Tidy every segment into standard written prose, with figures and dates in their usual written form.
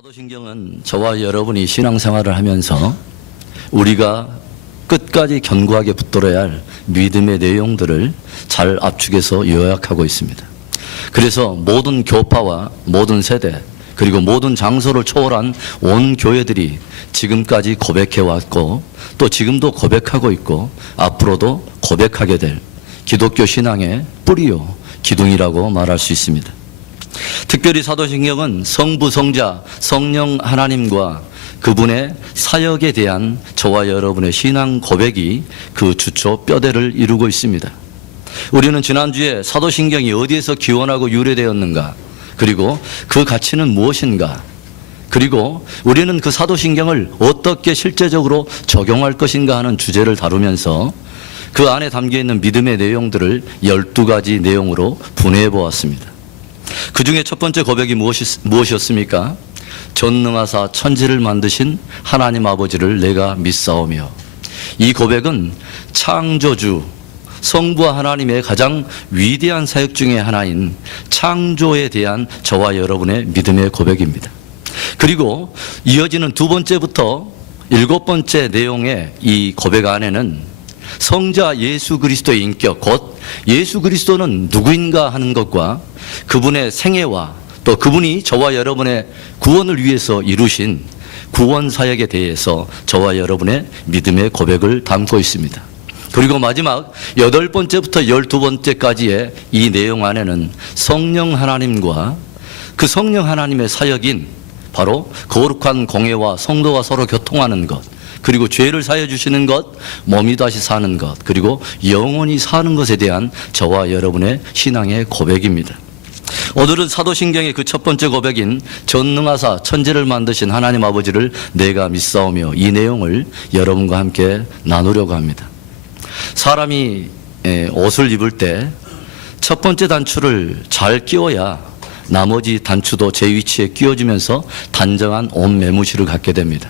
사도신경은 저와 여러분이 신앙생활을 하면서 우리가 끝까지 견고하게 붙들어야 할 믿음의 내용들을 잘 압축해서 요약하고 있습니다. 그래서 모든 교파와 모든 세대 그리고 모든 장소를 초월한 온 교회들이 지금까지 고백해왔고 또 지금도 고백하고 있고 앞으로도 고백하게 될 기독교 신앙의 뿌리요 기둥이라고 말할 수 있습니다. 특별히 사도신경은 성부, 성자, 성령 하나님과 그분의 사역에 대한 저와 여러분의 신앙 고백이 그 주초 뼈대를 이루고 있습니다. 우리는 지난주에 사도신경이 어디에서 기원하고 유래되었는가, 그리고 그 가치는 무엇인가, 그리고 우리는 그 사도신경을 어떻게 실제적으로 적용할 것인가 하는 주제를 다루면서 그 안에 담겨있는 믿음의 내용들을 12가지 내용으로 분해해 보았습니다. 그 중에 첫 번째 고백이 무엇이었습니까? 전능하사 천지를 만드신 하나님 아버지를 내가 믿사오며, 이 고백은 창조주 성부와 하나님의 가장 위대한 사역 중에 하나인 창조에 대한 저와 여러분의 믿음의 고백입니다. 그리고 이어지는 두 번째부터 7번째 내용의 이 고백 안에는 성자 예수 그리스도의 인격, 곧 예수 그리스도는 누구인가 하는 것과 그분의 생애와 또 그분이 저와 여러분의 구원을 위해서 이루신 구원 사역에 대해서 저와 여러분의 믿음의 고백을 담고 있습니다. 그리고 마지막 8번째부터 12번째까지의 이 내용 안에는 성령 하나님과 그 성령 하나님의 사역인 바로 거룩한 공예와 성도가 서로 교통하는 것, 그리고 죄를 사해 주시는 것, 몸이 다시 사는 것, 그리고 영원히 사는 것에 대한 저와 여러분의 신앙의 고백입니다. 오늘은 사도신경의 그 첫 번째 고백인 전능하사 천지를 만드신 하나님 아버지를 내가 믿사오며, 이 내용을 여러분과 함께 나누려고 합니다. 사람이 옷을 입을 때 첫 번째 단추를 잘 끼워야 나머지 단추도 제 위치에 끼워지면서 단정한 옷 매무시를 갖게 됩니다.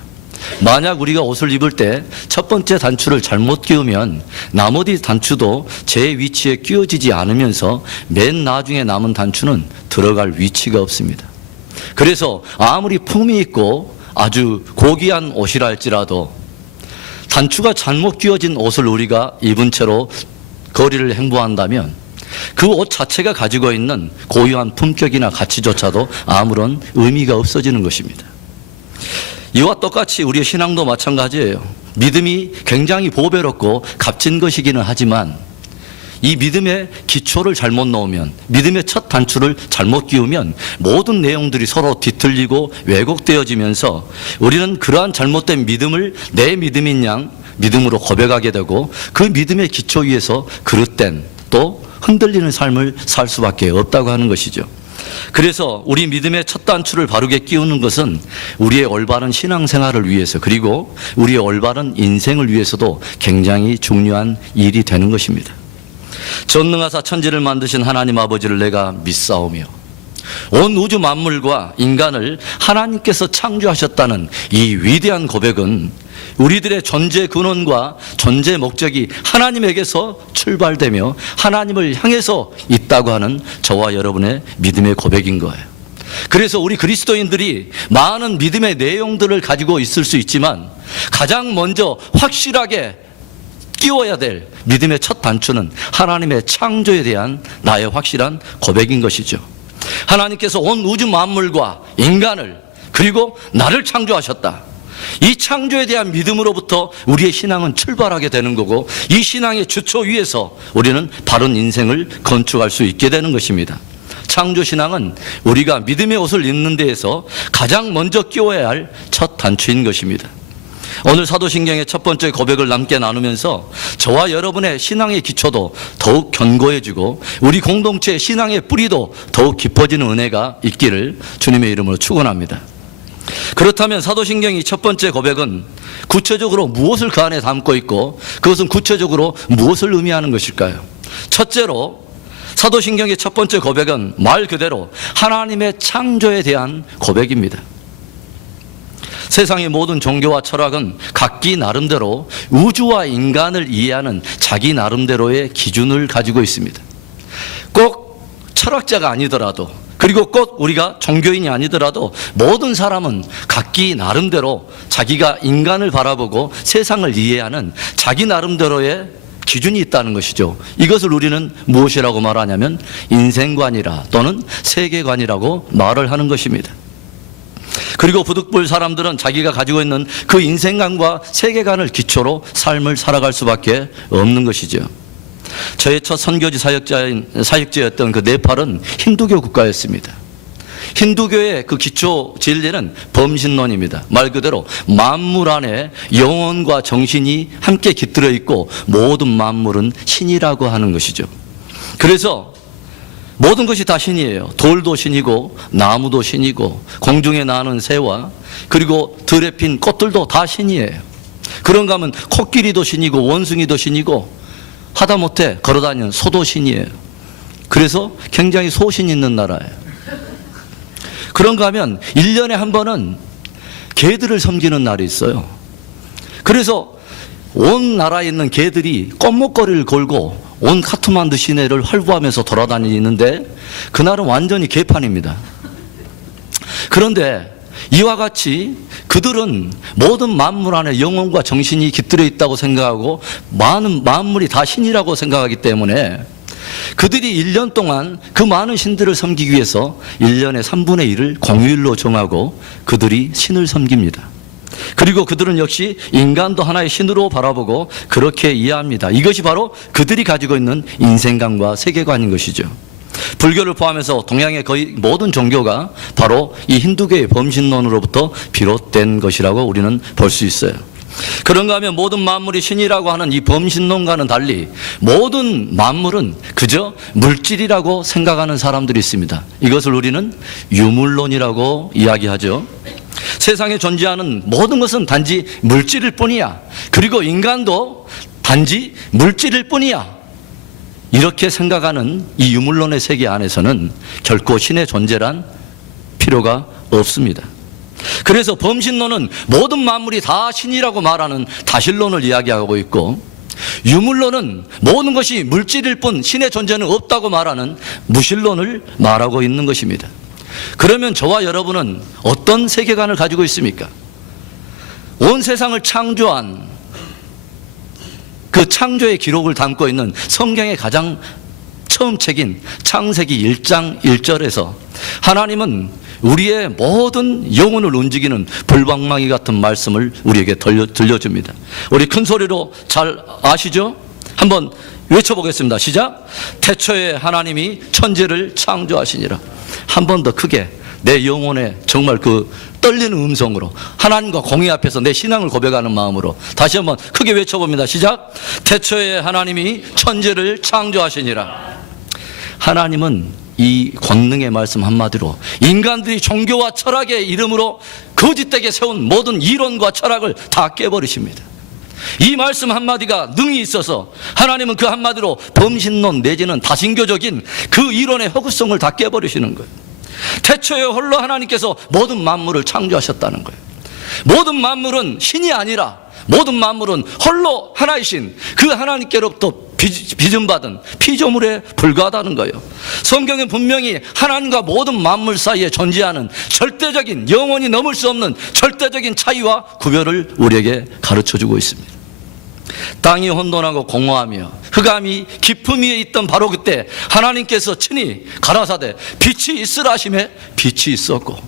만약 우리가 옷을 입을 때 첫 번째 단추를 잘못 끼우면 나머지 단추도 제 위치에 끼워지지 않으면서 맨 나중에 남은 단추는 들어갈 위치가 없습니다. 그래서 아무리 품이 있고 아주 고귀한 옷이라 할지라도 단추가 잘못 끼워진 옷을 우리가 입은 채로 거리를 행보한다면 그 옷 자체가 가지고 있는 고유한 품격이나 가치조차도 아무런 의미가 없어지는 것입니다. 이와 똑같이 우리의 신앙도 마찬가지예요. 믿음이 굉장히 보배롭고 값진 것이기는 하지만 이 믿음의 기초를 잘못 놓으면, 믿음의 첫 단추를 잘못 끼우면 모든 내용들이 서로 뒤틀리고 왜곡되어지면서 우리는 그러한 잘못된 믿음을 내 믿음인 양 믿음으로 고백하게 되고 그 믿음의 기초 위에서 그릇된 또 흔들리는 삶을 살 수밖에 없다고 하는 것이죠. 그래서 우리 믿음의 첫 단추를 바르게 끼우는 것은 우리의 올바른 신앙생활을 위해서, 그리고 우리의 올바른 인생을 위해서도 굉장히 중요한 일이 되는 것입니다. 전능하사 천지를 만드신 하나님 아버지를 내가 믿사오며, 온 우주 만물과 인간을 하나님께서 창조하셨다는 이 위대한 고백은 우리들의 존재 근원과 존재 목적이 하나님에게서 출발되며 하나님을 향해서 있다고 하는 저와 여러분의 믿음의 고백인 거예요. 그래서 우리 그리스도인들이 많은 믿음의 내용들을 가지고 있을 수 있지만 가장 먼저 확실하게 끼워야 될 믿음의 첫 단추는 하나님의 창조에 대한 나의 확실한 고백인 것이죠. 하나님께서 온 우주 만물과 인간을 그리고 나를 창조하셨다. 이 창조에 대한 믿음으로부터 우리의 신앙은 출발하게 되는 거고, 이 신앙의 주초 위에서 우리는 바른 인생을 건축할 수 있게 되는 것입니다. 창조신앙은 우리가 믿음의 옷을 입는 데에서 가장 먼저 끼워야 할 첫 단추인 것입니다. 오늘 사도신경의 첫 번째 고백을 함께 나누면서 저와 여러분의 신앙의 기초도 더욱 견고해지고 우리 공동체의 신앙의 뿌리도 더욱 깊어지는 은혜가 있기를 주님의 이름으로 축원합니다. 그렇다면 사도신경의 첫 번째 고백은 구체적으로 무엇을 그 안에 담고 있고 그것은 구체적으로 무엇을 의미하는 것일까요? 첫째로 사도신경의 첫 번째 고백은 말 그대로 하나님의 창조에 대한 고백입니다. 세상의 모든 종교와 철학은 각기 나름대로 우주와 인간을 이해하는 자기 나름대로의 기준을 가지고 있습니다. 꼭 철학자가 아니더라도, 그리고 꼭 우리가 종교인이 아니더라도 모든 사람은 각기 나름대로 자기가 인간을 바라보고 세상을 이해하는 자기 나름대로의 기준이 있다는 것이죠. 이것을 우리는 무엇이라고 말하냐면 인생관이라 또는 세계관이라고 말을 하는 것입니다. 그리고 부득불 사람들은 자기가 가지고 있는 그 인생관과 세계관을 기초로 삶을 살아갈 수밖에 없는 것이죠. 저의 첫 선교지 사역지였던 그 네팔은 힌두교 국가였습니다. 힌두교의 그 기초 진리는 범신론입니다. 말 그대로 만물 안에 영혼과 정신이 함께 깃들어 있고 모든 만물은 신이라고 하는 것이죠. 그래서 모든 것이 다 신이에요. 돌도 신이고 나무도 신이고 공중에 나는 새와 그리고 들에 핀 꽃들도 다 신이에요. 그런가 하면 코끼리도 신이고 원숭이도 신이고 하다못해 걸어다니는 소도 신이에요. 그래서 굉장히 소신 있는 나라예요. 그런가 하면 1년에 한 번은 개들을 섬기는 날이 있어요. 그래서 온 나라에 있는 개들이 껌목걸이를 걸고 온 카트만두 시내를 활보하면서 돌아다니는데 그날은 완전히 개판입니다. 그런데 이와 같이 그들은 모든 만물 안에 영혼과 정신이 깃들어 있다고 생각하고 많은 만물이 다 신이라고 생각하기 때문에 그들이 1년 동안 그 많은 신들을 섬기기 위해서 1년의 3분의 1을 공휴일로 정하고 그들이 신을 섬깁니다. 그리고 그들은 역시 인간도 하나의 신으로 바라보고 그렇게 이해합니다. 이것이 바로 그들이 가지고 있는 인생관과 세계관인 것이죠. 불교를 포함해서 동양의 거의 모든 종교가 바로 이 힌두교의 범신론으로부터 비롯된 것이라고 우리는 볼 수 있어요. 그런가 하면 모든 만물이 신이라고 하는 이 범신론과는 달리 모든 만물은 그저 물질이라고 생각하는 사람들이 있습니다. 이것을 우리는 유물론이라고 이야기하죠. 세상에 존재하는 모든 것은 단지 물질일 뿐이야. 그리고 인간도 단지 물질일 뿐이야. 이렇게 생각하는 이 유물론의 세계 안에서는 결코 신의 존재란 필요가 없습니다. 그래서 범신론은 모든 만물이 다 신이라고 말하는 다신론을 이야기하고 있고, 유물론은 모든 것이 물질일 뿐 신의 존재는 없다고 말하는 무신론을 말하고 있는 것입니다. 그러면 저와 여러분은 어떤 세계관을 가지고 있습니까? 온 세상을 창조한 그 창조의 기록을 담고 있는 성경의 가장 처음 책인 창세기 1장 1절에서 하나님은 우리의 모든 영혼을 움직이는 불방망이 같은 말씀을 우리에게 들려줍니다. 우리 큰 소리로 잘 아시죠? 한번 외쳐보겠습니다. 시작. 태초에 하나님이 천지를 창조하시니라. 한 번 더 크게 내 영혼에 정말 그 떨리는 음성으로 하나님과 공의 앞에서 내 신앙을 고백하는 마음으로 다시 한번 크게 외쳐봅니다. 시작. 태초에 하나님이 천지를 창조하시니라. 하나님은 이 권능의 말씀 한마디로 인간들이 종교와 철학의 이름으로 거짓되게 세운 모든 이론과 철학을 다 깨버리십니다. 이 말씀 한마디가 능히 있어서 하나님은 그 한마디로 범신론 내지는 다신교적인 그 이론의 허구성을 다 깨버리시는 거예요. 태초에 홀로 하나님께서 모든 만물을 창조하셨다는 거예요. 모든 만물은 신이 아니라 모든 만물은 홀로 하나의 신, 그 하나님께로부터 빚음받은 피조물에 불과하다는 거예요. 성경은 분명히 하나님과 모든 만물 사이에 존재하는 절대적인, 영원히 넘을 수 없는 절대적인 차이와 구별을 우리에게 가르쳐주고 있습니다. 땅이 혼돈하고 공허하며 흑암이 깊음 위에 있던 바로 그때 하나님께서 친히 가라사대 빛이 있으라 하심에 빛이 있었고,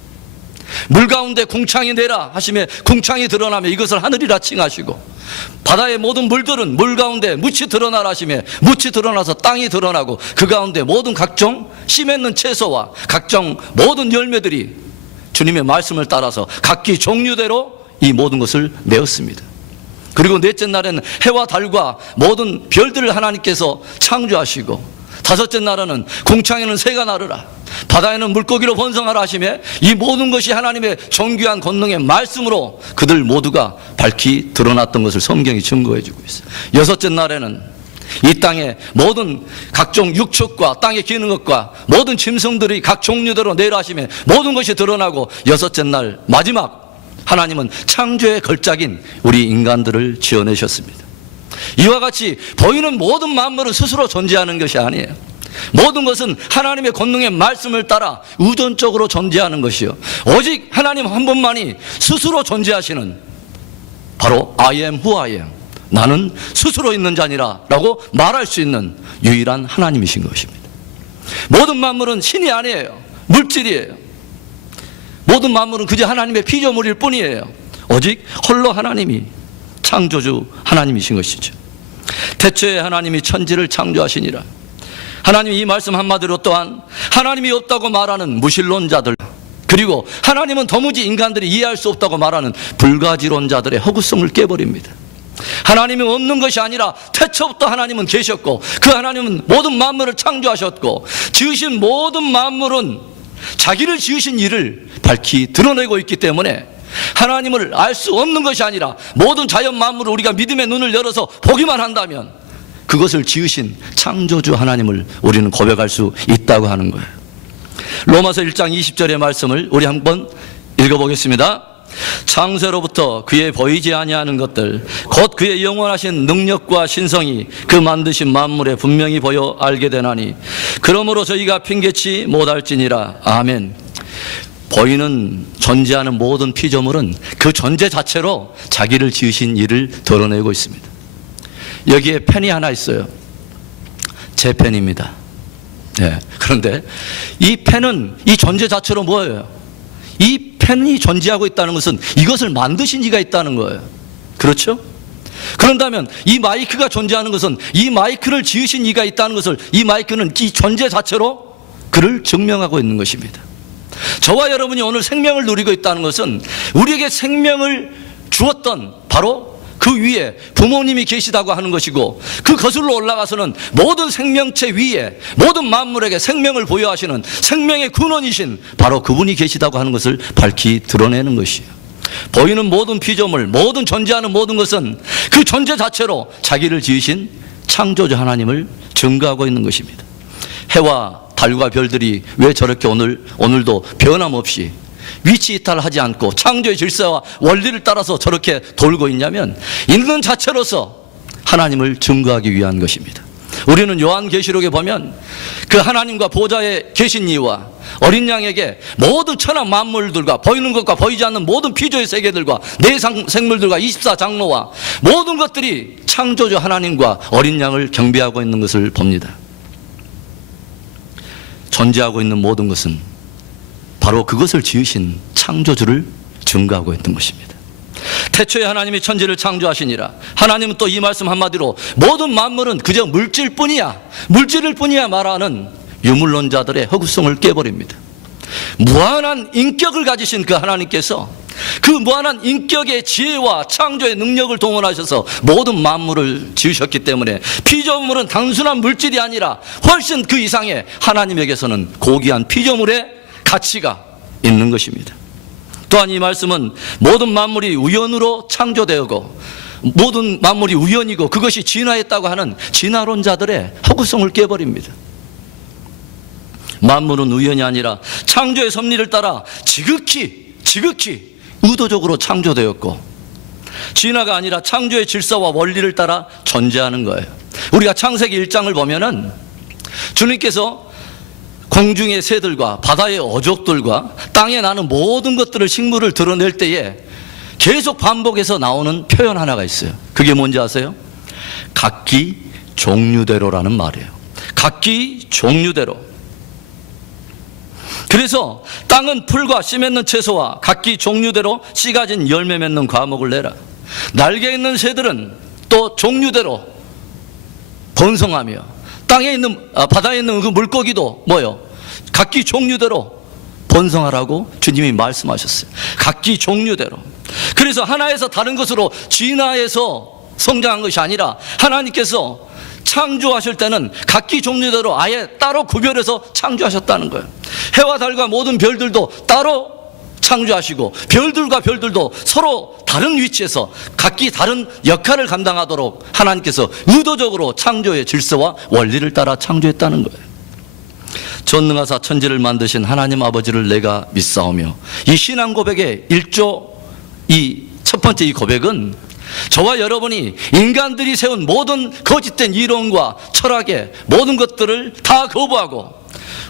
물 가운데 궁창이 내라 하심에 궁창이 드러나며 이것을 하늘이라 칭하시고, 바다의 모든 물들은 물 가운데 묻이 드러나라 하심에 묻이 드러나서 땅이 드러나고 그 가운데 모든 각종 씨 맺는 채소와 각종 모든 열매들이 주님의 말씀을 따라서 각기 종류대로 이 모든 것을 내었습니다. 그리고 넷째 날에는 해와 달과 모든 별들을 하나님께서 창조하시고, 다섯째 날에는 궁창에는 새가 나르라, 바다에는 물고기로 번성하라 하시며 이 모든 것이 하나님의 존귀한 권능의 말씀으로 그들 모두가 밝히 드러났던 것을 성경이 증거해 주고 있어요. 여섯째 날에는 이 땅의 모든 각종 육축과 땅에 기는 것과 모든 짐승들이 각 종류대로 내라 하시며 모든 것이 드러나고, 여섯째 날 마지막 하나님은 창조의 걸작인 우리 인간들을 지어내셨습니다. 이와 같이 보이는 모든 만물은 스스로 존재하는 것이 아니에요. 모든 것은 하나님의 권능의 말씀을 따라 우선적으로 존재하는 것이요, 오직 하나님 한 분만이 스스로 존재하시는, 바로 I am who I am, 나는 스스로 있는 자니라 라고 말할 수 있는 유일한 하나님이신 것입니다. 모든 만물은 신이 아니에요. 물질이에요. 모든 만물은 그저 하나님의 피조물일 뿐이에요. 오직 홀로 하나님이 창조주 하나님이신 것이죠. 태초에 하나님이 천지를 창조하시니라. 하나님이 이 말씀 한마디로 또한 하나님이 없다고 말하는 무신론자들, 그리고 하나님은 도무지 인간들이 이해할 수 없다고 말하는 불가지론자들의 허구성을 깨버립니다. 하나님이 없는 것이 아니라 태초부터 하나님은 계셨고, 그 하나님은 모든 만물을 창조하셨고, 지으신 모든 만물은 자기를 지으신 일을 밝히 드러내고 있기 때문에 하나님을 알 수 없는 것이 아니라 모든 자연 만물을 우리가 믿음의 눈을 열어서 보기만 한다면 그것을 지으신 창조주 하나님을 우리는 고백할 수 있다고 하는 거예요. 로마서 1장 20절의 말씀을 우리 한번 읽어보겠습니다. 창세로부터 그의 보이지 아니하는 것들 곧 그의 영원하신 능력과 신성이 그 만드신 만물에 분명히 보여 알게 되나니 그러므로 저희가 핑계치 못할지니라. 아멘. 보이는 존재하는 모든 피조물은 그 존재 자체로 자기를 지으신 일을 드러내고 있습니다. 여기에 펜이 하나 있어요. 제 펜입니다. 네. 그런데 이 펜은 이 존재 자체로 뭐예요? 이 펜이 존재하고 있다는 것은 이것을 만드신 이가 있다는 거예요. 그렇죠? 그런다면 이 마이크가 존재하는 것은 이 마이크를 지으신 이가 있다는 것을, 이 마이크는 이 존재 자체로 그를 증명하고 있는 것입니다. 저와 여러분이 오늘 생명을 누리고 있다는 것은 우리에게 생명을 주었던 바로 그 위에 부모님이 계시다고 하는 것이고, 그 거슬러 올라가서는 모든 생명체 위에 모든 만물에게 생명을 보여하시는 생명의 근원이신 바로 그분이 계시다고 하는 것을 밝히 드러내는 것이에요. 보이는 모든 피조물, 모든 존재하는 모든 것은 그 존재 자체로 자기를 지으신 창조주 하나님을 증거하고 있는 것입니다. 해와 달과 별들이 왜 저렇게 오늘도 변함없이 위치 이탈하지 않고 창조의 질서와 원리를 따라서 저렇게 돌고 있냐면, 있는 자체로서 하나님을 증거하기 위한 것입니다. 우리는 요한계시록에 보면 그 하나님과 보좌에 계신 이와 어린 양에게 모든 천하 만물들과 보이는 것과 보이지 않는 모든 피조의 세계들과 내상 생물들과 24장로와 모든 것들이 창조주 하나님과 어린 양을 경배하고 있는 것을 봅니다. 존재하고 있는 모든 것은 바로 그것을 지으신 창조주를 증거하고 있는 것입니다. 태초에 하나님이 천지를 창조하시니라. 하나님은 또 이 말씀 한마디로 모든 만물은 그저 물질일 뿐이야 말하는 유물론자들의 허구성을 깨버립니다. 무한한 인격을 가지신 그 하나님께서 그 무한한 인격의 지혜와 창조의 능력을 동원하셔서 모든 만물을 지으셨기 때문에 피조물은 단순한 물질이 아니라 훨씬 그 이상의 하나님에게서는 고귀한 피조물의 가치가 있는 것입니다. 또한 이 말씀은 모든 만물이 우연으로 창조되었고 모든 만물이 우연이고 그것이 진화했다고 하는 진화론자들의 허구성을 깨버립니다. 만물은 우연이 아니라 창조의 섭리를 따라 지극히 의도적으로 창조되었고, 진화가 아니라 창조의 질서와 원리를 따라 존재하는 거예요. 우리가 창세기 1장을 보면은 주님께서 공중의 새들과 바다의 어족들과 땅에 나는 모든 것들을, 식물을 드러낼 때에 계속 반복해서 나오는 표현 하나가 있어요. 그게 뭔지 아세요? 각기 종류대로라는 말이에요. 각기 종류대로. 그래서 땅은 풀과 씨 맺는 채소와 각기 종류대로 씨 가진 열매 맺는 과목을 내라. 날개 있는 새들은 또 종류대로 번성하며 땅에 있는 바다에 있는 그 물고기도 뭐요? 각기 종류대로 번성하라고 주님이 말씀하셨어요. 각기 종류대로. 그래서 하나에서 다른 것으로 진화해서 성장한 것이 아니라 하나님께서 창조하실 때는 각기 종류대로 아예 따로 구별해서 창조하셨다는 거예요. 해와 달과 모든 별들도 따로 창조하시고 별들과 별들도 서로 다른 위치에서 각기 다른 역할을 감당하도록 하나님께서 의도적으로 창조의 질서와 원리를 따라 창조했다는 거예요. 전능하사 천지를 만드신 하나님 아버지를 내가 믿사오며, 이 신앙 고백의 1조 이 첫 번째 이 고백은 저와 여러분이 인간들이 세운 모든 거짓된 이론과 철학의 모든 것들을 다 거부하고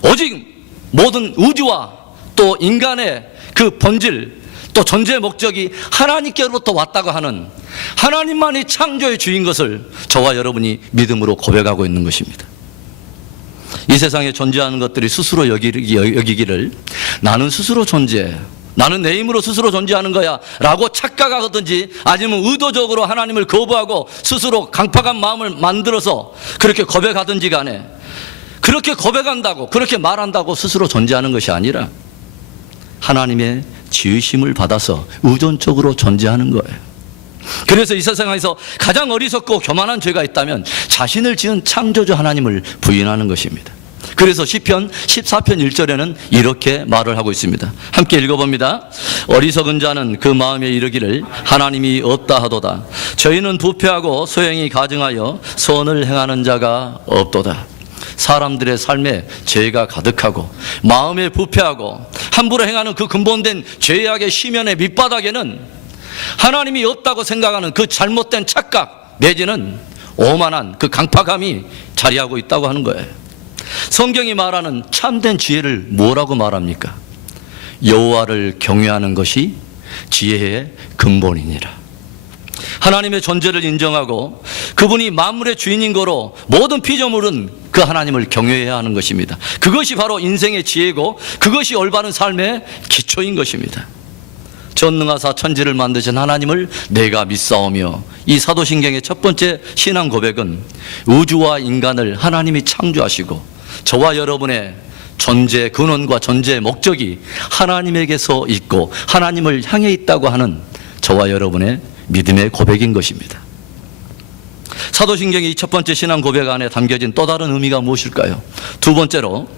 오직 모든 우주와 또 인간의 그 본질 또 존재의 목적이 하나님께로부터 왔다고 하는 하나님만이 창조의 주인 것을 저와 여러분이 믿음으로 고백하고 있는 것입니다. 이 세상에 존재하는 것들이 스스로 여기기를 나는 스스로 존재해, 나는 내 힘으로 스스로 존재하는 거야 라고 착각하든지 아니면 의도적으로 하나님을 거부하고 스스로 강팍한 마음을 만들어서 그렇게 고백하든지 간에 그렇게 고백한다고 그렇게 말한다고 스스로 존재하는 것이 아니라 하나님의 지으심을 받아서 의존적으로 존재하는 거예요. 그래서 이 세상에서 가장 어리석고 교만한 죄가 있다면 자신을 지은 창조주 하나님을 부인하는 것입니다. 그래서 시편 14편 1절에는 이렇게 말을 하고 있습니다. 함께 읽어봅니다. 어리석은 자는 그 마음에 이르기를 하나님이 없다 하도다. 저희는 부패하고 소행이 가증하여 선을 행하는 자가 없도다. 사람들의 삶에 죄가 가득하고 마음에 부패하고 함부로 행하는 그 근본된 죄악의 심연의 밑바닥에는 하나님이 없다고 생각하는 그 잘못된 착각 내지는 오만한 그 강팍함이 자리하고 있다고 하는 거예요. 성경이 말하는 참된 지혜를 뭐라고 말합니까? 여호와를 경외하는 것이 지혜의 근본이니라. 하나님의 존재를 인정하고 그분이 만물의 주인인 거로 모든 피조물은 그 하나님을 경외해야 하는 것입니다. 그것이 바로 인생의 지혜고 그것이 올바른 삶의 기초인 것입니다. 전능하사 천지를 만드신 하나님을 내가 믿사오며, 이 사도신경의 첫 번째 신앙 고백은 우주와 인간을 하나님이 창조하시고 저와 여러분의 존재 근원과 존재의 목적이 하나님에게서 있고 하나님을 향해 있다고 하는 저와 여러분의 믿음의 고백인 것입니다. 사도신경의 첫 번째 신앙 고백 안에 담겨진 또 다른 의미가 무엇일까요? 두 번째로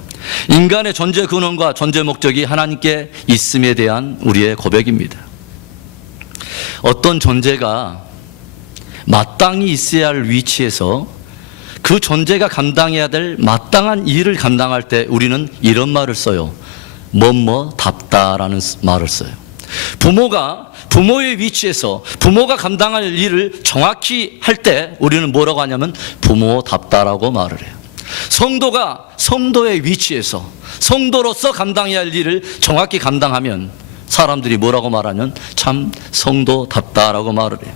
인간의 존재 근원과 존재 목적이 하나님께 있음에 대한 우리의 고백입니다. 어떤 존재가 마땅히 있어야 할 위치에서 그 존재가 감당해야 될 마땅한 일을 감당할 때 우리는 이런 말을 써요. 뭐뭐답다라는 말을 써요. 부모가 부모의 위치에서 부모가 감당할 일을 정확히 할 때 우리는 뭐라고 하냐면 부모답다라고 말을 해요. 성도가 성도의 위치에서 성도로서 감당해야 할 일을 정확히 감당하면 사람들이 뭐라고 말하면 참 성도답다라고 말을 해요.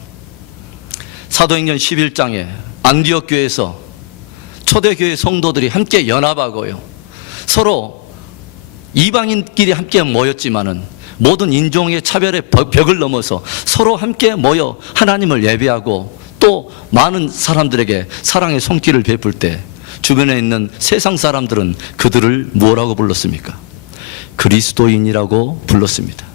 사도행전 11장에 안디옥 교회에서 초대교회 성도들이 함께 연합하고요, 서로 이방인끼리 함께 모였지만은 모든 인종의 차별의 벽을 넘어서 서로 함께 모여 하나님을 예배하고 또 많은 사람들에게 사랑의 손길을 베풀 때 주변에 있는 세상 사람들은 그들을 뭐라고 불렀습니까? 그리스도인이라고 불렀습니다.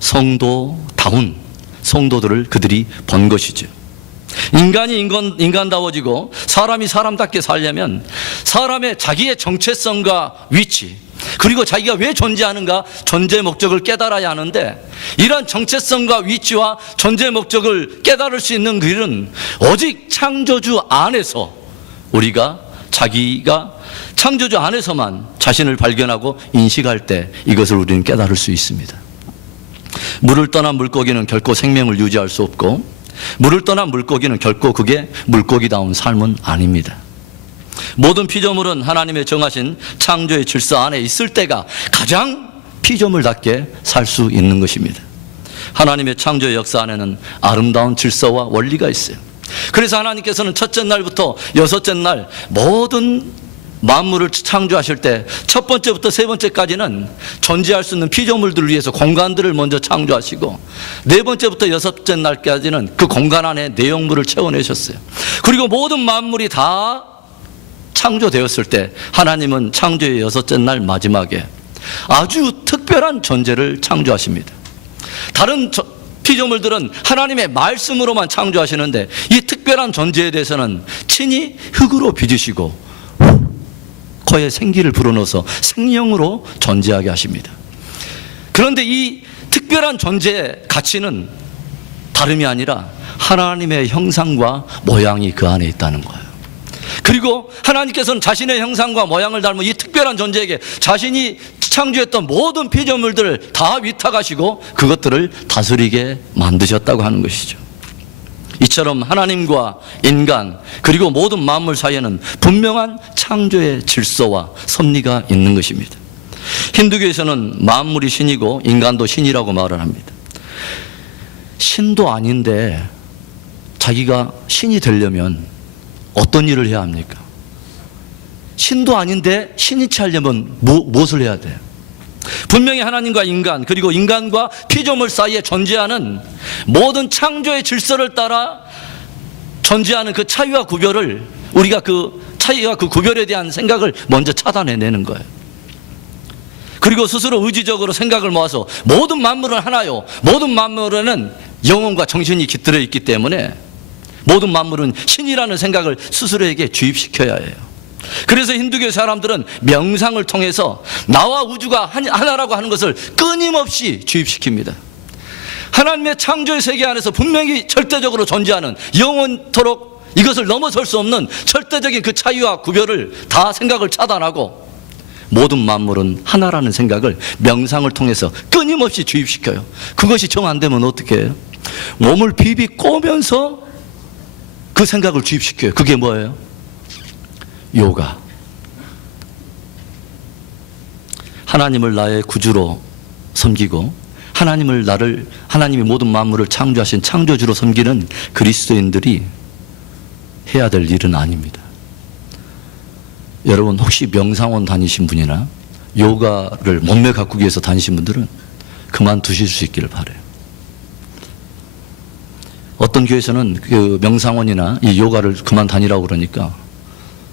성도다운 성도들을 그들이 본 것이죠. 인간이 인간다워지고 사람이 사람답게 살려면 사람의 자기의 정체성과 위치, 그리고 자기가 왜 존재하는가, 존재 목적을 깨달아야 하는데, 이러한 정체성과 위치와 존재 목적을 깨달을 수 있는 길은 오직 창조주 안에서, 우리가 자기가 창조주 안에서만 자신을 발견하고 인식할 때 이것을 우리는 깨달을 수 있습니다. 물을 떠난 물고기는 결코 생명을 유지할 수 없고, 물을 떠난 물고기는 결코 그게 물고기다운 삶은 아닙니다. 모든 피조물은 하나님의 정하신 창조의 질서 안에 있을 때가 가장 피조물답게 살 수 있는 것입니다. 하나님의 창조의 역사 안에는 아름다운 질서와 원리가 있어요. 그래서 하나님께서는 첫째 날부터 여섯째 날 모든 만물을 창조하실 때 첫 번째부터 세 번째까지는 존재할 수 있는 피조물들을 위해서 공간들을 먼저 창조하시고, 네 번째부터 여섯째 날까지는 그 공간 안에 내용물을 채워내셨어요. 그리고 모든 만물이 다 창조되었을 때 하나님은 창조의 여섯째 날 마지막에 아주 특별한 존재를 창조하십니다. 다른 피조물들은 하나님의 말씀으로만 창조하시는데 이 특별한 존재에 대해서는 친히 흙으로 빚으시고 코에 생기를 불어넣어서 생명으로 존재하게 하십니다. 그런데 이 특별한 존재의 가치는 다름이 아니라 하나님의 형상과 모양이 그 안에 있다는 거예요. 그리고 하나님께서는 자신의 형상과 모양을 닮은 이 특별한 존재에게 자신이 창조했던 모든 피조물들을 다 위탁하시고 그것들을 다스리게 만드셨다고 하는 것이죠. 이처럼 하나님과 인간 그리고 모든 만물 사이에는 분명한 창조의 질서와 섭리가 있는 것입니다. 힌두교에서는 만물이 신이고 인간도 신이라고 말을 합니다. 신도 아닌데 자기가 신이 되려면 어떤 일을 해야 합니까? 신도 아닌데 신이 하려면 무엇을 해야 돼요? 분명히 하나님과 인간 그리고 인간과 피조물 사이에 존재하는 모든 창조의 질서를 따라 존재하는 그 차이와 구별을 우리가 그 차이와 그 구별에 대한 생각을 먼저 차단해내는 거예요. 그리고 스스로 의지적으로 생각을 모아서 모든 만물은 하나요, 모든 만물에는 영혼과 정신이 깃들어 있기 때문에 모든 만물은 신이라는 생각을 스스로에게 주입시켜야 해요. 그래서 힌두교 사람들은 명상을 통해서 나와 우주가 하나라고 하는 것을 끊임없이 주입시킵니다. 하나님의 창조의 세계 안에서 분명히 절대적으로 존재하는 영원토록 이것을 넘어설 수 없는 절대적인 그 차이와 구별을 다 생각을 차단하고 모든 만물은 하나라는 생각을 명상을 통해서 끊임없이 주입시켜요. 그것이 정 안 되면 어떻게 해요? 몸을 비비 꼬면서 그 생각을 주입시켜요. 그게 뭐예요? 요가. 하나님을 나의 구주로 섬기고 하나님이 모든 만물을 창조하신 창조주로 섬기는 그리스도인들이 해야 될 일은 아닙니다. 여러분 혹시 명상원 다니신 분이나 요가를 몸매 가꾸기 위해서 다니신 분들은 그만두실 수 있기를 바라요. 어떤 교회에서는 그 명상원이나 이 요가를 그만 다니라고 그러니까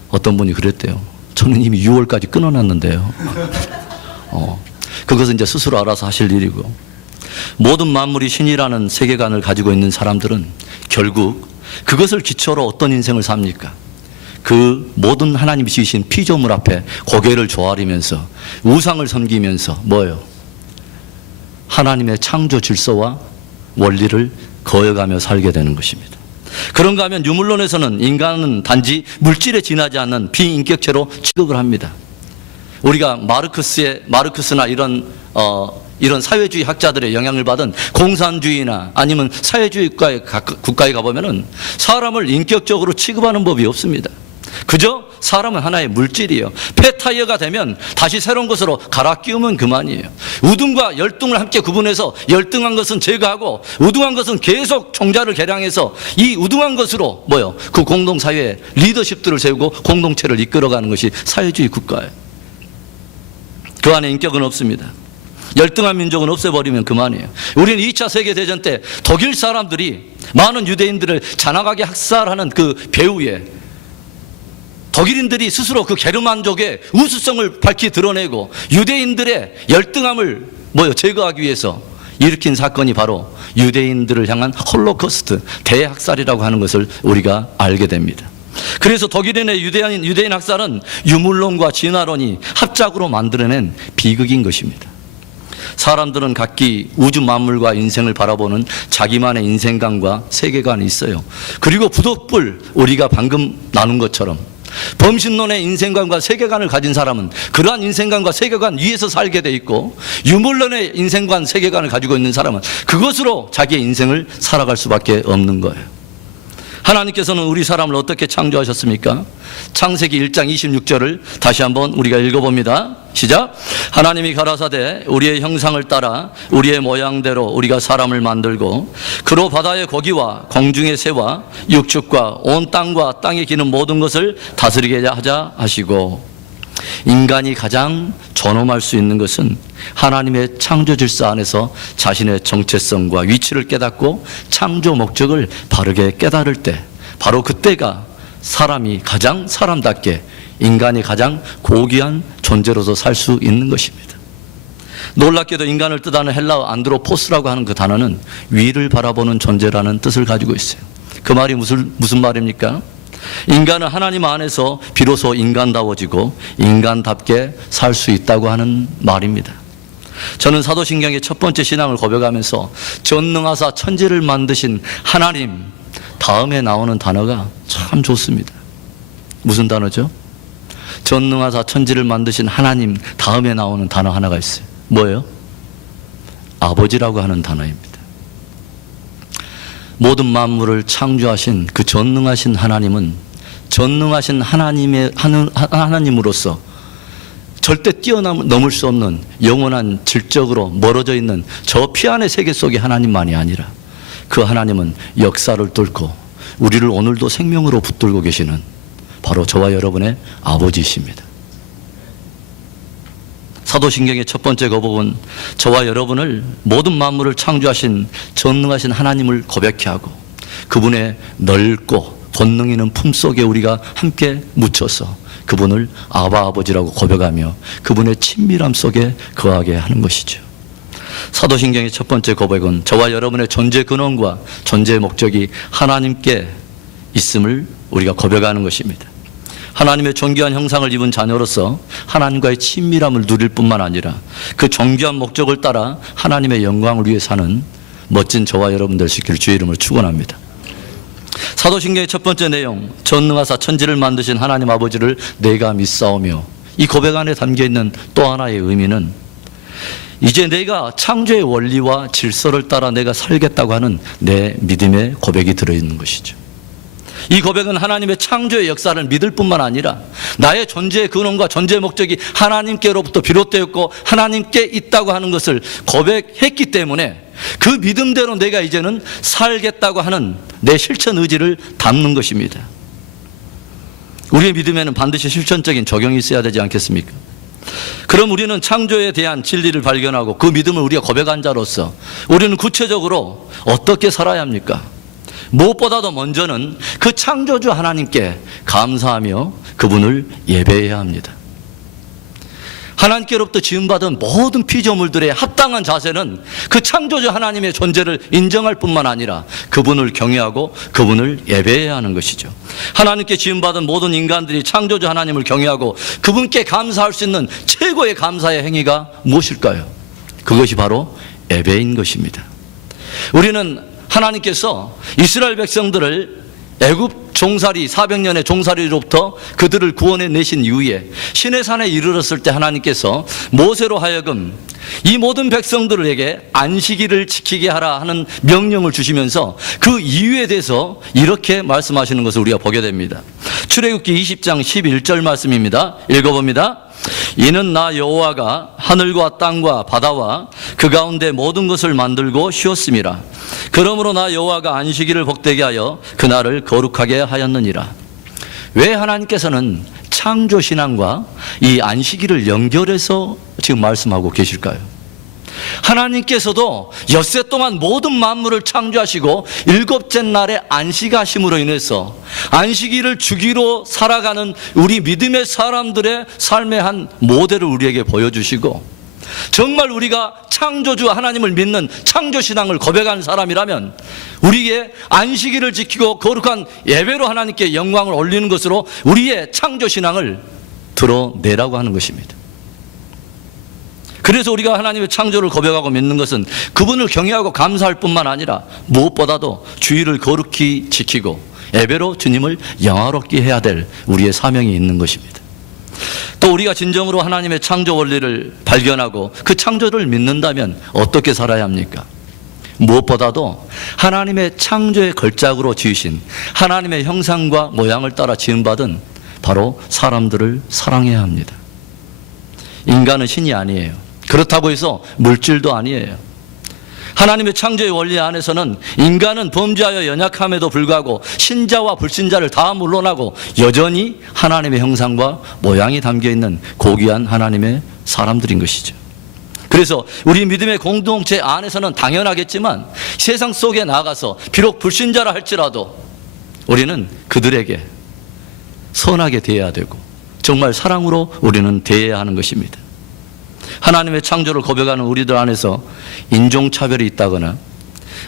어떤 분이 그랬대요. 저는 이미 6월까지 끊어놨는데요. 그것은 이제 스스로 알아서 하실 일이고, 모든 만물이 신이라는 세계관을 가지고 있는 사람들은 결국 그것을 기초로 어떤 인생을 삽니까? 그 모든 하나님이 지으신 피조물 앞에 고개를 조아리면서 우상을 섬기면서 뭐예요? 하나님의 창조 질서와 원리를 거역하며 살게 되는 것입니다. 그런가 하면 유물론에서는 인간은 단지 물질에 지나지 않는 비인격체로 취급을 합니다. 우리가 마르크스나 이런 사회주의 학자들의 영향을 받은 공산주의나 아니면 사회주의 국가에 가보면은 사람을 인격적으로 취급하는 법이 없습니다. 그저 사람은 하나의 물질이에요. 폐타이어가 되면 다시 새로운 것으로 갈아 끼우면 그만이에요. 우등과 열등을 함께 구분해서 열등한 것은 제거하고 우등한 것은 계속 총자를 개량해서 이 우등한 것으로 그 공동사회의 리더십들을 세우고 공동체를 이끌어가는 것이 사회주의 국가예요. 그 안에 인격은 없습니다. 열등한 민족은 없애버리면 그만이에요. 우리는 2차 세계대전 때 독일 사람들이 많은 유대인들을 잔악하게 학살하는 그 배후에 독일인들이 스스로 그 게르만족의 우수성을 밝히 드러내고 유대인들의 열등함을 제거하기 위해서 일으킨 사건이 바로 유대인들을 향한 홀로코스트 대학살이라고 하는 것을 우리가 알게 됩니다. 그래서 독일인의 유대인 학살은 유물론과 진화론이 합작으로 만들어낸 비극인 것입니다. 사람들은 각기 우주 만물과 인생을 바라보는 자기만의 인생관과 세계관이 있어요. 그리고 부득불 우리가 방금 나눈 것처럼 범신론의 인생관과 세계관을 가진 사람은 그러한 인생관과 세계관 위에서 살게 돼 있고, 유물론의 인생관, 세계관을 가지고 있는 사람은 그것으로 자기의 인생을 살아갈 수밖에 없는 거예요. 하나님께서는 우리 사람을 어떻게 창조하셨습니까? 창세기 1장 26절을 다시 한번 우리가 읽어봅니다. 시작. 하나님이 가라사대 우리의 형상을 따라 우리의 모양대로 우리가 사람을 만들고 그로 바다의 고기와 공중의 새와 육축과 온 땅과 땅에 기는 모든 것을 다스리게 하자 하시고, 인간이 가장 존엄할 수 있는 것은 하나님의 창조 질서 안에서 자신의 정체성과 위치를 깨닫고 창조 목적을 바르게 깨달을 때, 바로 그때가 사람이 가장 사람답게, 인간이 가장 고귀한 존재로서 살 수 있는 것입니다. 놀랍게도 인간을 뜻하는 헬라어 안드로포스라고 하는 그 단어는 위를 바라보는 존재라는 뜻을 가지고 있어요. 그 말이 무슨 말입니까? 인간은 하나님 안에서 비로소 인간다워지고 인간답게 살 수 있다고 하는 말입니다. 저는 사도신경의 첫 번째 신앙을 고백하면서 전능하사 천지를 만드신 하나님 다음에 나오는 단어가 참 좋습니다. 무슨 단어죠? 전능하사 천지를 만드신 하나님 다음에 나오는 단어 하나가 있어요. 뭐예요? 아버지라고 하는 단어입니다. 모든 만물을 창조하신 그 전능하신 하나님은 전능하신 하나님으로서 절대 뛰어넘을 수 없는 영원한 질적으로 멀어져 있는 저 피안의 세계 속의 하나님만이 아니라 그 하나님은 역사를 뚫고 우리를 오늘도 생명으로 붙들고 계시는 바로 저와 여러분의 아버지이십니다. 사도신경의 첫 번째 거복은 저와 여러분을 모든 만물을 창조하신 전능하신 하나님을 고백케 하고 그분의 넓고 권능 있는 품속에 우리가 함께 묻혀서 그분을 아바 아버지라고 고백하며 그분의 친밀함 속에 거하게 하는 것이죠. 사도신경의 첫 번째 고백은 저와 여러분의 존재 근원과 존재의 목적이 하나님께 있음을 우리가 고백하는 것입니다. 하나님의 존귀한 형상을 입은 자녀로서 하나님과의 친밀함을 누릴 뿐만 아니라 그 존귀한 목적을 따라 하나님의 영광을 위해 사는 멋진 저와 여러분들 되시기를 주의 이름으로 축원합니다. 사도신경의 첫 번째 내용, 전능하사 천지를 만드신 하나님 아버지를 내가 믿사오며, 이 고백 안에 담겨있는 또 하나의 의미는 이제 내가 창조의 원리와 질서를 따라 내가 살겠다고 하는 내 믿음의 고백이 들어있는 것이죠. 이 고백은 하나님의 창조의 역사를 믿을 뿐만 아니라 나의 존재의 근원과 존재의 목적이 하나님께로부터 비롯되었고 하나님께 있다고 하는 것을 고백했기 때문에 그 믿음대로 내가 이제는 살겠다고 하는 내 실천 의지를 담는 것입니다. 우리의 믿음에는 반드시 실천적인 적용이 있어야 되지 않겠습니까? 그럼 우리는 창조에 대한 진리를 발견하고 그 믿음을 우리가 고백한 자로서 우리는 구체적으로 어떻게 살아야 합니까? 무엇보다도 먼저는 그 창조주 하나님께 감사하며 그분을 예배해야 합니다. 하나님께로부터 지음받은 모든 피조물들의 합당한 자세는 그 창조주 하나님의 존재를 인정할 뿐만 아니라 그분을 경외하고 그분을 예배해야 하는 것이죠. 하나님께 지음받은 모든 인간들이 창조주 하나님을 경외하고 그분께 감사할 수 있는 최고의 감사의 행위가 무엇일까요? 그것이 바로 예배인 것입니다. 우리는 하나님께서 이스라엘 백성들을 애굽 종살이 400년의 종살이로부터 그들을 구원해 내신 이후에 시내산에 이르렀을 때 하나님께서 모세로 하여금 이 모든 백성들에게 안식일을 지키게 하라 하는 명령을 주시면서 그 이유에 대해서 이렇게 말씀하시는 것을 우리가 보게 됩니다. 출애굽기 20장 11절 말씀입니다. 읽어봅니다. 이는 나 여호와가 하늘과 땅과 바다와 그 가운데 모든 것을 만들고 쉬었음이라. 그러므로 나 여호와가 안식일을 복되게 하여 그날을 거룩하게 하였느니라. 왜 하나님께서는 창조신앙과 이 안식일을 연결해서 지금 말씀하고 계실까요? 하나님께서도 엿새 동안 모든 만물을 창조하시고 일곱째 날에 안식하심으로 인해서 안식일을 주기로 살아가는 우리 믿음의 사람들의 삶의 한 모델을 우리에게 보여주시고, 정말 우리가 창조주 하나님을 믿는 창조신앙을 고백하는 사람이라면 우리의 안식일을 지키고 거룩한 예배로 하나님께 영광을 올리는 것으로 우리의 창조신앙을 드러내라고 하는 것입니다. 그래서 우리가 하나님의 창조를 고백하고 믿는 것은 그분을 경외하고 감사할 뿐만 아니라 무엇보다도 주의를 거룩히 지키고 예배로 주님을 영화롭게 해야 될 우리의 사명이 있는 것입니다. 또 우리가 진정으로 하나님의 창조 원리를 발견하고 그 창조를 믿는다면 어떻게 살아야 합니까? 무엇보다도 하나님의 창조의 걸작으로 지으신 하나님의 형상과 모양을 따라 지음받은 바로 사람들을 사랑해야 합니다. 인간은 신이 아니에요. 그렇다고 해서 물질도 아니에요. 하나님의 창조의 원리 안에서는 인간은 범죄하여 연약함에도 불구하고 신자와 불신자를 다 물러나고 여전히 하나님의 형상과 모양이 담겨있는 고귀한 하나님의 사람들인 것이죠. 그래서 우리 믿음의 공동체 안에서는 당연하겠지만 세상 속에 나가서 비록 불신자라 할지라도 우리는 그들에게 선하게 대해야 되고 정말 사랑으로 우리는 대해야 하는 것입니다. 하나님의 창조를 고백하는 우리들 안에서 인종차별이 있다거나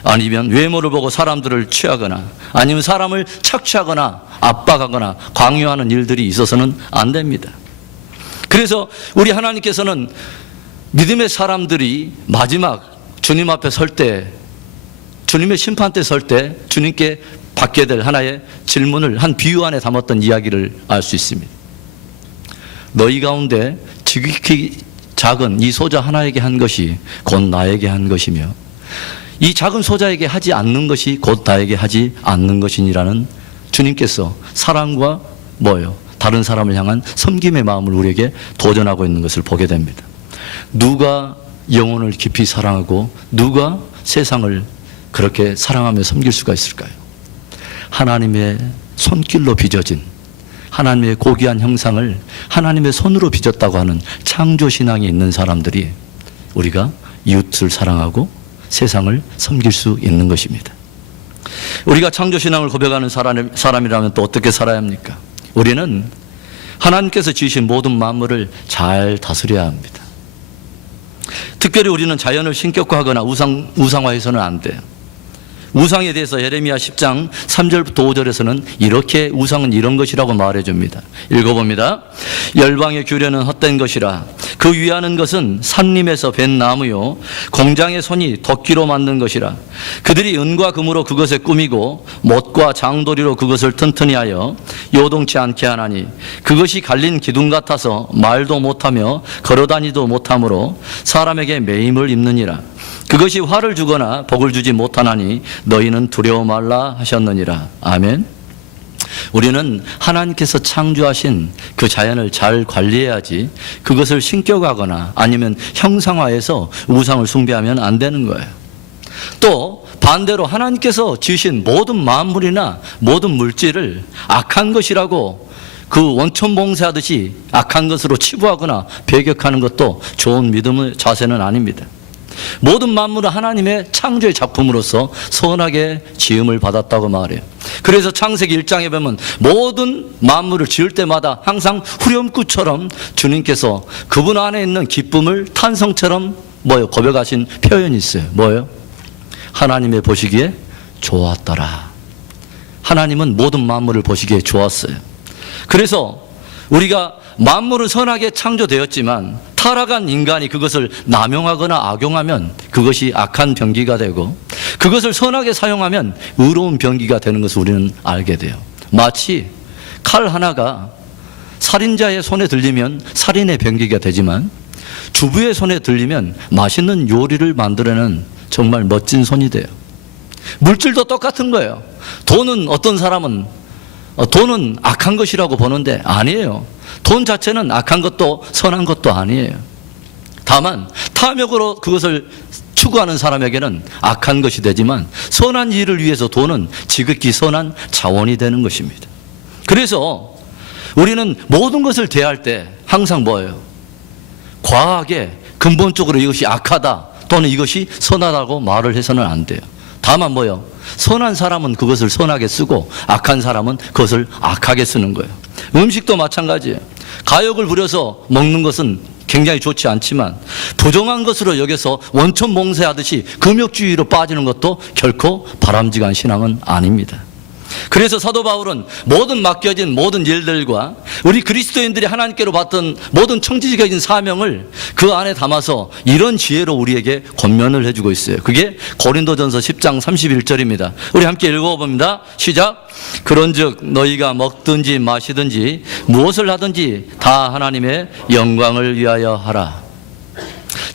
아니면 외모를 보고 사람들을 취하거나 아니면 사람을 착취하거나 압박하거나 강요하는 일들이 있어서는 안 됩니다. 그래서 우리 하나님께서는 믿음의 사람들이 마지막 주님 앞에 설 때, 주님의 심판 때 설 때 주님께 받게 될 하나의 질문을 한 비유 안에 담았던 이야기를 알 수 있습니다. 너희 가운데 지극히 작은 이 소자 하나에게 한 것이 곧 나에게 한 것이며 이 작은 소자에게 하지 않는 것이 곧 나에게 하지 않는 것이니라는 주님께서 사랑과 뭐예요? 다른 사람을 향한 섬김의 마음을 우리에게 도전하고 있는 것을 보게 됩니다. 누가 영혼을 깊이 사랑하고 누가 세상을 그렇게 사랑하며 섬길 수가 있을까요? 하나님의 손길로 빚어진 하나님의 고귀한 형상을 하나님의 손으로 빚었다고 하는 창조신앙이 있는 사람들이 우리가 이웃을 사랑하고 세상을 섬길 수 있는 것입니다. 우리가 창조신앙을 고백하는 사람이라면 또 어떻게 살아야 합니까? 우리는 하나님께서 지으신 모든 만물을 잘 다스려야 합니다. 특별히 우리는 자연을 신격화하거나 우상화해서는 안 돼요. 우상에 대해서 예레미야 10장 3절부터 5절에서는 이렇게 우상은 이런 것이라고 말해줍니다. 읽어봅니다. 열방의 규례는 헛된 것이라. 그 위하는 것은 산림에서 벤 나무요 공장의 손이 덕기로 만든 것이라. 그들이 은과 금으로 그것에 꾸미고 못과 장도리로 그것을 튼튼히 하여 요동치 않게 하나니 그것이 갈린 기둥 같아서 말도 못하며 걸어다니도 못하므로 사람에게 매임을 입느니라. 그것이 화를 주거나 복을 주지 못하나니 너희는 두려워 말라 하셨느니라. 아멘. 우리는 하나님께서 창조하신 그 자연을 잘 관리해야지 그것을 신격하거나 아니면 형상화해서 우상을 숭배하면 안 되는 거예요. 또 반대로 하나님께서 지으신 모든 만물이나 모든 물질을 악한 것이라고 그 원천 봉쇄하듯이 악한 것으로 치부하거나 배격하는 것도 좋은 믿음의 자세는 아닙니다. 모든 만물은 하나님의 창조의 작품으로서 선하게 지음을 받았다고 말해요. 그래서 창세기 1장에 보면 모든 만물을 지을 때마다 항상 후렴구처럼 주님께서 그분 안에 있는 기쁨을 탄성처럼 고백하신 표현이 있어요. 뭐예요? 하나님의 보시기에 좋았더라. 하나님은 모든 만물을 보시기에 좋았어요. 그래서 우리가 만물은 선하게 창조되었지만 타락한 인간이 그것을 남용하거나 악용하면 그것이 악한 병기가 되고 그것을 선하게 사용하면 의로운 병기가 되는 것을 우리는 알게 돼요. 마치 칼 하나가 살인자의 손에 들리면 살인의 병기가 되지만 주부의 손에 들리면 맛있는 요리를 만들어내는 정말 멋진 손이 돼요. 물질도 똑같은 거예요. 돈은 어떤 사람은 돈은 악한 것이라고 보는데 아니에요. 돈 자체는 악한 것도 선한 것도 아니에요. 다만 탐욕으로 그것을 추구하는 사람에게는 악한 것이 되지만 선한 일을 위해서 돈은 지극히 선한 자원이 되는 것입니다. 그래서 우리는 모든 것을 대할 때 항상 뭐예요? 과하게 근본적으로 이것이 악하다 또는 이것이 선하다고 말을 해서는 안 돼요. 다만 뭐예요? 선한 사람은 그것을 선하게 쓰고 악한 사람은 그것을 악하게 쓰는 거예요. 음식도 마찬가지예요. 가욕을 부려서 먹는 것은 굉장히 좋지 않지만 부정한 것으로 여겨서 원천 봉쇄하듯이 금욕주의로 빠지는 것도 결코 바람직한 신앙은 아닙니다. 그래서 사도 바울은 모든 맡겨진 모든 일들과 우리 그리스도인들이 하나님께로 받던 모든 청지기적인 사명을 그 안에 담아서 이런 지혜로 우리에게 권면을 해주고 있어요. 그게 고린도전서 10장 31절입니다. 우리 함께 읽어봅니다. 시작. 그런즉 너희가 먹든지 마시든지 무엇을 하든지 다 하나님의 영광을 위하여 하라.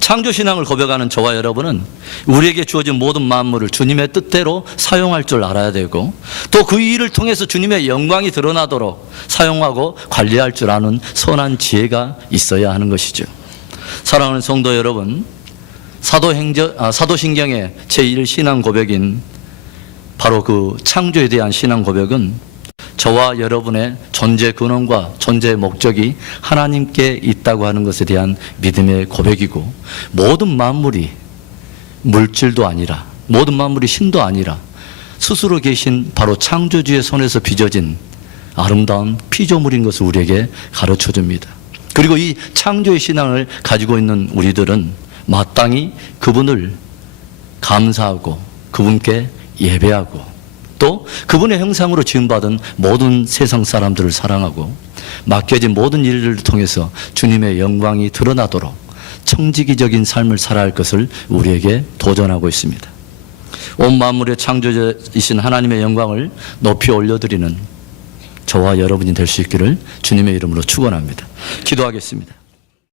창조신앙을 고백하는 저와 여러분은 우리에게 주어진 모든 만물을 주님의 뜻대로 사용할 줄 알아야 되고 또 그 일을 통해서 주님의 영광이 드러나도록 사용하고 관리할 줄 아는 선한 지혜가 있어야 하는 것이죠. 사랑하는 성도 여러분, 사도신경의 제1신앙 고백인 바로 그 창조에 대한 신앙 고백은 저와 여러분의 존재 근원과 존재 목적이 하나님께 있다고 하는 것에 대한 믿음의 고백이고 모든 만물이 물질도 아니라 모든 만물이 신도 아니라 스스로 계신 바로 창조주의 손에서 빚어진 아름다운 피조물인 것을 우리에게 가르쳐 줍니다. 그리고 이 창조의 신앙을 가지고 있는 우리들은 마땅히 그분을 감사하고 그분께 예배하고 또 그분의 형상으로 지음받은 모든 세상 사람들을 사랑하고 맡겨진 모든 일들을 통해서 주님의 영광이 드러나도록 청지기적인 삶을 살아야 할 것을 우리에게 도전하고 있습니다. 온 만물의 창조자이신 하나님의 영광을 높이 올려드리는 저와 여러분이 될 수 있기를 주님의 이름으로 축원합니다. 기도하겠습니다.